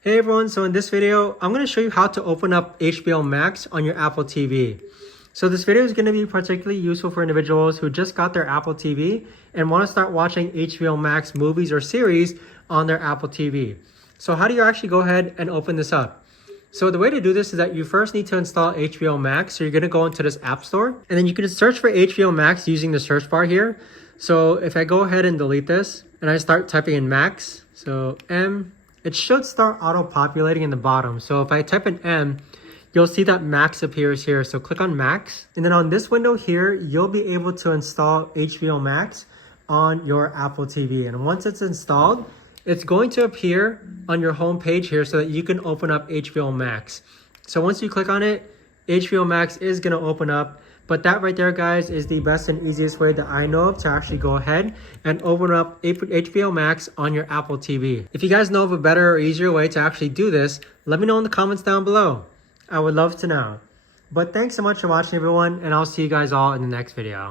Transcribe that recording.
Hey everyone, so in this video, I'm going to show you how to open up HBO Max on your Apple TV. So this video is going to be particularly useful for individuals who just got their Apple TV and want to start watching HBO Max movies or series on their Apple TV. So how do you actually go ahead and open this up? So the way to do this is that you first need to install HBO Max. So you're going to go into this app store and then you can search for HBO Max using the search bar here. So if I go ahead and delete this and I start typing in Max, so M, it should start auto-populating in the bottom. So if I type in M, you'll see that Max appears here. So click on Max. And then on this window here, you'll be able to install HBO Max on your Apple TV. And once it's installed, it's going to appear on your home page here so that you can open up HBO Max. So once you click on it, HBO Max is going to open up. But that right there, guys, is the best and easiest way that I know of to actually go ahead and open up HBO Max on your Apple TV. If you guys know of a better or easier way to actually do this, let me know in the comments down below. I would love to know. But thanks so much for watching, everyone, and I'll see you guys all in the next video.